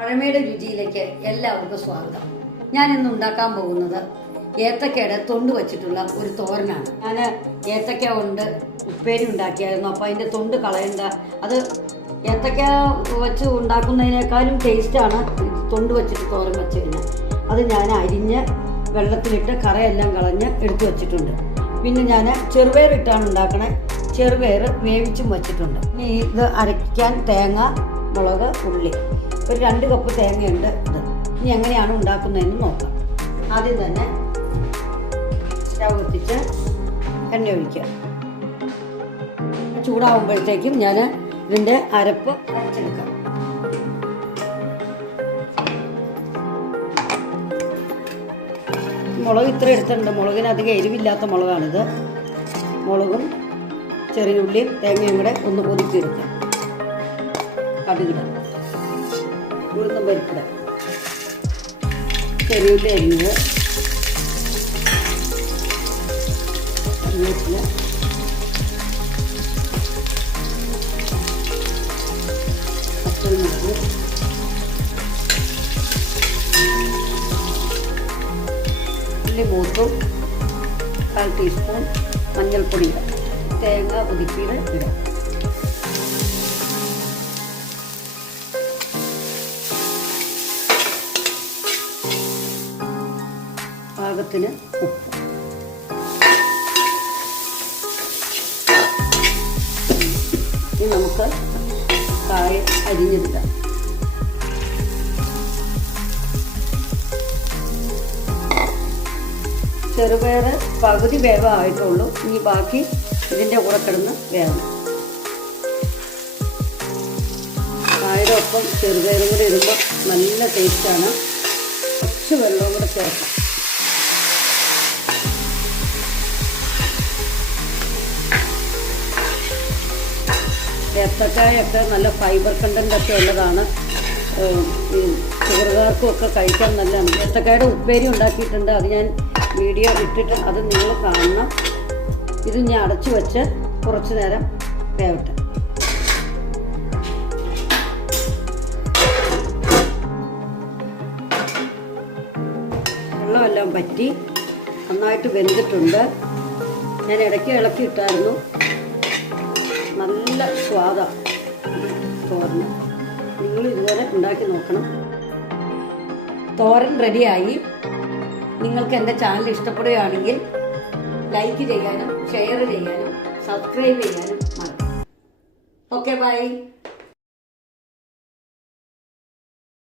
പഴമയുടെ രുചിയിലേക്ക് എല്ലാവർക്കും സ്വാഗതം. ഞാൻ ഇന്ന് ഉണ്ടാക്കാൻ പോകുന്നത് ഏത്തക്കയുടെ തൊണ്ട് വെച്ചിട്ടുള്ള ഒരു തോരനാണ്. ഞാൻ ഏത്തക്ക കൊണ്ട് ഉപ്പേരി ഉണ്ടാക്കിയായിരുന്നു. അപ്പോൾ അതിൻ്റെ തൊണ്ട് കളയണ്ട. അത് ഏത്തക്ക വെച്ച് ഉണ്ടാക്കുന്നതിനേക്കാളും ടേസ്റ്റാണ് തൊണ്ട് വെച്ചിട്ട് തോരൻ വെച്ച് കഴിഞ്ഞാൽ. അത് ഞാൻ അരിഞ്ഞ് വെള്ളത്തിലിട്ട് കറയെല്ലാം കളഞ്ഞ് എടുത്തു വച്ചിട്ടുണ്ട്. പിന്നെ ഞാൻ ചെറുപയറിട്ടാണ് ഉണ്ടാക്കണേ. ചെറുപയർ വേവിച്ചും വച്ചിട്ടുണ്ട്. ഇനി ഇത് അരയ്ക്കാൻ തേങ്ങ, മുളക്, ഉള്ളി, ഒരു 2 കപ്പ് തേങ്ങയുണ്ട്. ഇനി എങ്ങനെയാണ് ഉണ്ടാക്കുന്നതെന്ന് നോക്കാം. ആദ്യം തന്നെ സ്റ്റൗ കത്തിച്ച് എണ്ണ ഒഴിക്കുക. ചൂടാവുമ്പോഴത്തേക്കും ഞാൻ ഇതിൻ്റെ അരപ്പ് അരച്ചെടുക്കാം. മുളക് ഇത്ര എടുത്തിട്ടുണ്ട്. മുളകിന് അധികം എരിവില്ലാത്ത മുളകാണിത്. മുളകും ചെറിയ ഉള്ളിയും തേങ്ങയും കൂടെ ഒന്ന് ഒതുക്കിയെടുക്കാം. കടുകിടാം, ഉഴുന്നും പരിപ്പിടാം, ചെറിയ ഉള്ളി അരിഞ്ഞത്, കറിവേപ്പില, പച്ചമുളക്, ഉള്ളി മൂത്തും 1/4 ടീസ്പൂൺ മഞ്ഞൾപ്പൊടി ഇടാം. തേങ്ങ ഒതുക്കിയത് ഇടാം. പാകത്തിന് ഉപ്പ്. ഇനി നമുക്ക് കായ അരിഞ്ഞിടാം. ചെറുപയർ പകുതി വേവായിട്ടുള്ളൂ. ഇനി ബാക്കി ഇതിൻ്റെ കൂടെ കിടന്ന് വേണം. കായയുടെ ഒപ്പം ചെറുപയറും കൂടി ഇടുമ്പോൾ നല്ല ടേസ്റ്റാണ്. കുറച്ച് വെള്ളവും കൂടെ ചേർക്കാം. ഏത്തക്കായൊക്കെ നല്ല ഫൈബർ കണ്ടൻ്റ് ഒക്കെ ഉള്ളതാണ്. ഷുഗറുകാർക്കും ഒക്കെ കഴിക്കാൻ നല്ലതാണ്. ഏത്തക്കായുടെ ഉപ്പേരി ഉണ്ടാക്കിയിട്ടുണ്ട്. അത് ഞാൻ വീഡിയോ ഇട്ടിട്ട് അത് നിങ്ങൾ കാണണം. ഇത് ഞാൻ അടച്ചു വെച്ച് കുറച്ച് നേരം വേവട്ടെ. വെള്ളമെല്ലാം പറ്റി നന്നായിട്ട് വെന്തിട്ടുണ്ട്. ഞാൻ ഇടയ്ക്ക് ഇളക്കിയിട്ടായിരുന്നു. നല്ല സ്വാദാണ് തോരൻ. നിങ്ങൾ ഇതുപോലെ ഉണ്ടാക്കി നോക്കണം. തോരൻ റെഡിയായി. നിങ്ങൾക്ക് എൻ്റെ ചാനൽ ഇഷ്ടപ്പെടുകയാണെങ്കിൽ ലൈക്ക് ചെയ്യാനും ഷെയർ ചെയ്യാനും സബ്സ്ക്രൈബ് ചെയ്യാനും മറക്കും. Okay, by.